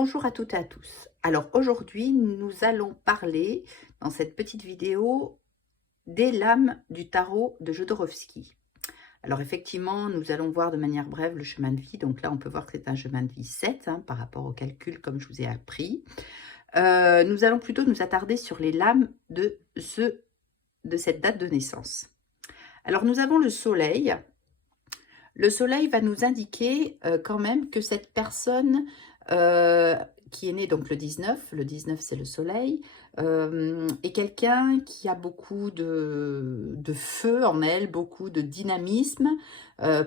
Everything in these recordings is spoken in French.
Bonjour à toutes et à tous. Alors aujourd'hui, nous allons parler dans cette petite vidéo des lames du tarot de Jodorowsky. Alors effectivement, nous allons voir de manière brève le chemin de vie. Donc là, on peut voir que c'est un chemin de vie 7 par rapport au calcul comme je vous ai appris. Nous allons plutôt nous attarder sur les lames de cette date de naissance. Alors nous avons le soleil. Le soleil va nous indiquer quand même que cette personne qui est née donc le 19 c'est le soleil, est quelqu'un qui a beaucoup de feu en elle, beaucoup de dynamisme,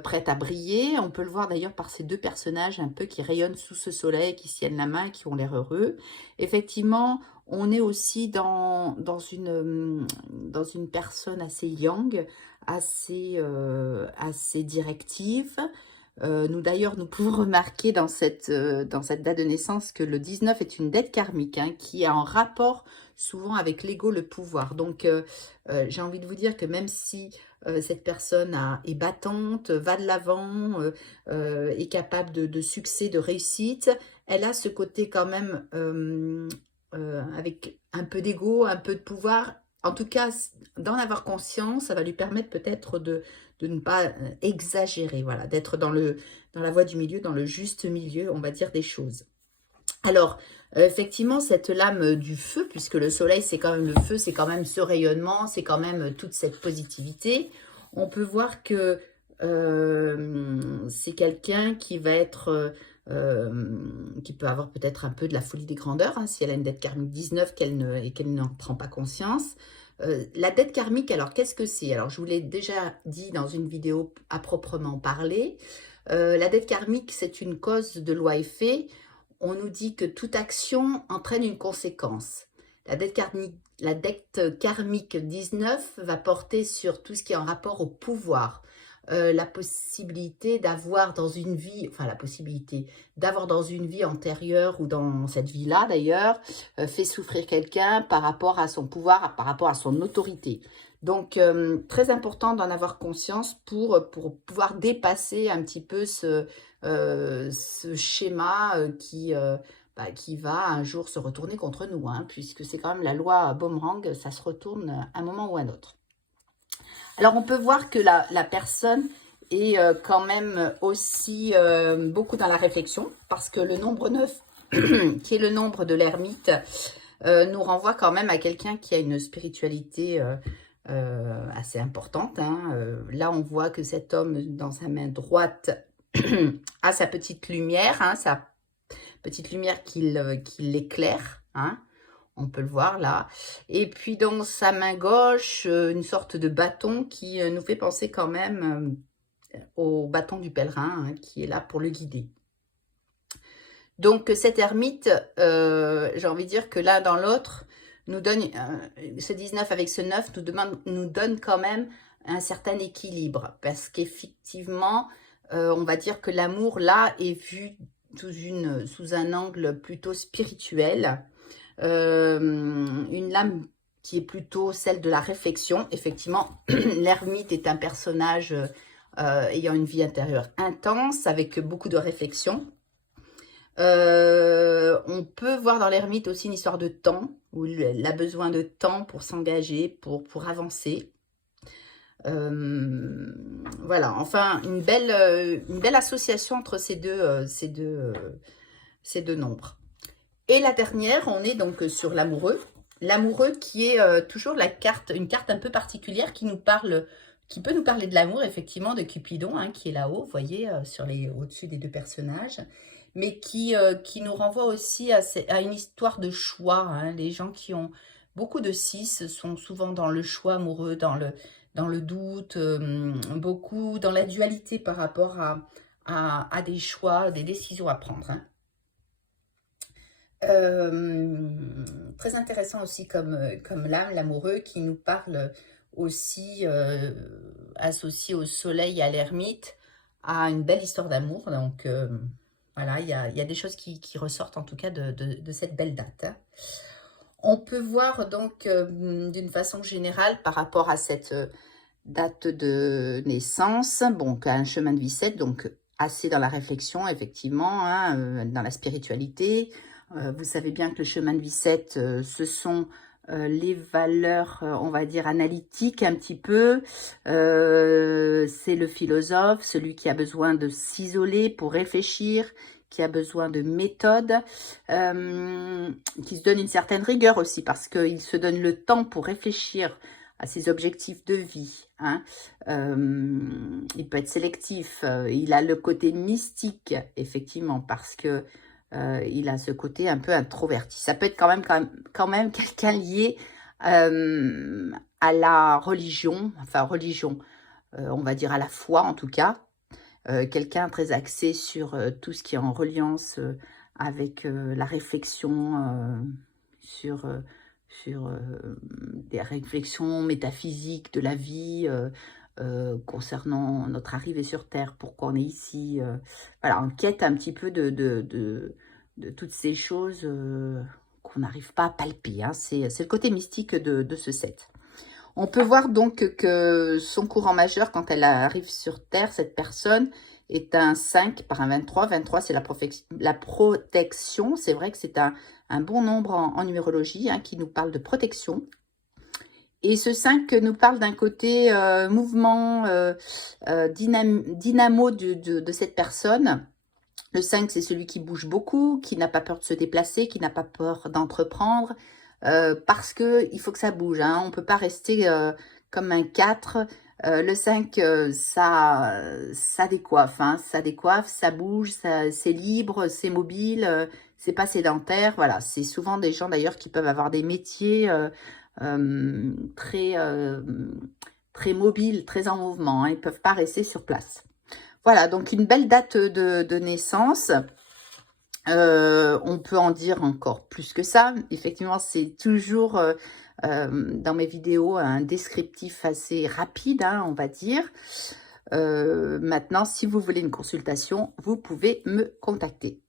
prête à briller. On peut le voir d'ailleurs par ces deux personnages un peu qui rayonnent sous ce soleil, qui se tiennent la main, qui ont l'air heureux. Effectivement, on est aussi dans une personne assez yang, assez directive. Nous d'ailleurs, nous pouvons remarquer dans cette date de naissance que le 19 est une dette karmique qui est en rapport souvent avec l'ego, le pouvoir. Donc, j'ai envie de vous dire que même si cette personne est battante, va de l'avant, est capable de succès, de réussite, elle a ce côté quand même avec un peu d'ego, un peu de pouvoir. En tout cas, d'en avoir conscience, ça va lui permettre peut-être de ne pas exagérer, voilà, d'être dans la voie du milieu, dans le juste milieu, on va dire, des choses. Alors, effectivement, cette lame du feu, puisque le soleil, c'est quand même le feu, c'est quand même ce rayonnement, c'est quand même toute cette positivité, on peut voir que c'est quelqu'un qui va être... qui peut avoir peut-être un peu de la folie des grandeurs, si elle a une dette karmique 19 et qu'elle n'en prend pas conscience. La dette karmique, alors qu'est-ce que c'est? Alors je vous l'ai déjà dit dans une vidéo à proprement parler. La dette karmique, c'est une cause de loi-effet. On nous dit que toute action entraîne une conséquence. La dette karmique 19 va porter sur tout ce qui est en rapport au pouvoir. La possibilité d'avoir dans une vie, enfin la possibilité d'avoir dans une vie antérieure ou dans cette vie-là d'ailleurs, fait souffrir quelqu'un par rapport à son pouvoir, par rapport à son autorité. Donc, très important d'en avoir conscience pour pouvoir dépasser un petit peu ce schéma qui va un jour se retourner contre nous, puisque c'est quand même la loi boomerang, ça se retourne à un moment ou à un autre. Alors, on peut voir que la personne est quand même aussi beaucoup dans la réflexion, parce que le nombre 9, qui est le nombre de l'ermite, nous renvoie quand même à quelqu'un qui a une spiritualité assez importante. Là, on voit que cet homme, dans sa main droite, a sa petite lumière, sa petite lumière qui l'éclaire, on peut le voir là. Et puis dans sa main gauche, une sorte de bâton qui nous fait penser quand même au bâton du pèlerin, qui est là pour le guider. Donc cet ermite, j'ai envie de dire que l'un dans l'autre, nous donne, ce 19 avec ce 9 nous donne quand même un certain équilibre. Parce qu'effectivement, on va dire que l'amour là est vu sous un angle plutôt spirituel. Une lame qui est plutôt celle de la réflexion. Effectivement, l'ermite est un personnage ayant une vie intérieure intense, avec beaucoup de réflexion. On peut voir dans l'ermite aussi une histoire de temps, où elle a besoin de temps pour s'engager, pour avancer. Voilà, enfin, une belle association entre ces deux nombres. Et la dernière, on est donc sur l'amoureux. L'amoureux qui est toujours une carte un peu particulière qui peut nous parler de l'amour, effectivement, de Cupidon, qui est là-haut, vous voyez, au-dessus des deux personnages, mais qui nous renvoie aussi à une histoire de choix. Les gens qui ont beaucoup de 6 sont souvent dans le choix amoureux, dans le doute, beaucoup dans la dualité par rapport à des choix, des décisions à prendre. Très intéressant aussi comme l'âme, l'amoureux, qui nous parle aussi, associé au soleil et à l'ermite, à une belle histoire d'amour. Donc voilà, il y a des choses qui ressortent en tout cas de cette belle date. On peut voir donc d'une façon générale par rapport à cette date de naissance, bon, un chemin de vie 7, donc assez dans la réflexion, effectivement, hein, dans la spiritualité. Vous savez bien que le chemin de vie 7, ce sont les valeurs, on va dire, analytiques un petit peu. C'est le philosophe, celui qui a besoin de s'isoler pour réfléchir, qui a besoin de méthode, qui se donne une certaine rigueur aussi, parce qu'il se donne le temps pour réfléchir à ses objectifs de vie. Hein. Il peut être sélectif, il a le côté mystique, effectivement, parce que il a ce côté un peu introverti. Ça peut être quand même quelqu'un lié à la religion, enfin religion, on va dire à la foi en tout cas. Quelqu'un très axé sur tout ce qui est en reliance avec la réflexion sur des réflexions métaphysiques de la vie concernant notre arrivée sur Terre, pourquoi on est ici. Voilà, on quête un petit peu de toutes ces choses qu'on n'arrive pas à palper. Hein. C'est le côté mystique de ce set. On peut voir donc que son courant majeur, quand elle arrive sur Terre, cette personne est un 5 par un 23. 23, c'est la protection. C'est vrai que c'est un bon nombre en numérologie hein, qui nous parle de protection. Et ce 5 nous parle d'un côté mouvement, dynamo de cette personne. Le 5, c'est celui qui bouge beaucoup, qui n'a pas peur de se déplacer, qui n'a pas peur d'entreprendre. Parce qu'il faut que ça bouge. Hein. On ne peut pas rester comme un 4. Le 5, ça décoiffe. Hein. Ça décoiffe, ça bouge, c'est libre, c'est mobile, c'est pas sédentaire. Voilà, c'est souvent des gens d'ailleurs qui peuvent avoir des métiers très mobiles, très en mouvement. Hein. Ils ne peuvent pas rester sur place. Voilà, donc une belle date de naissance. On peut en dire encore plus que ça. Effectivement, c'est toujours dans mes vidéos un descriptif assez rapide, hein, on va dire. Maintenant, si vous voulez une consultation, vous pouvez me contacter.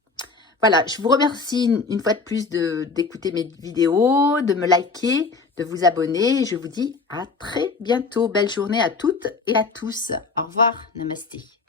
Voilà, je vous remercie une fois de plus d'écouter mes vidéos, de me liker, de vous abonner. Je vous dis à très bientôt. Belle journée à toutes et à tous. Au revoir, namasté.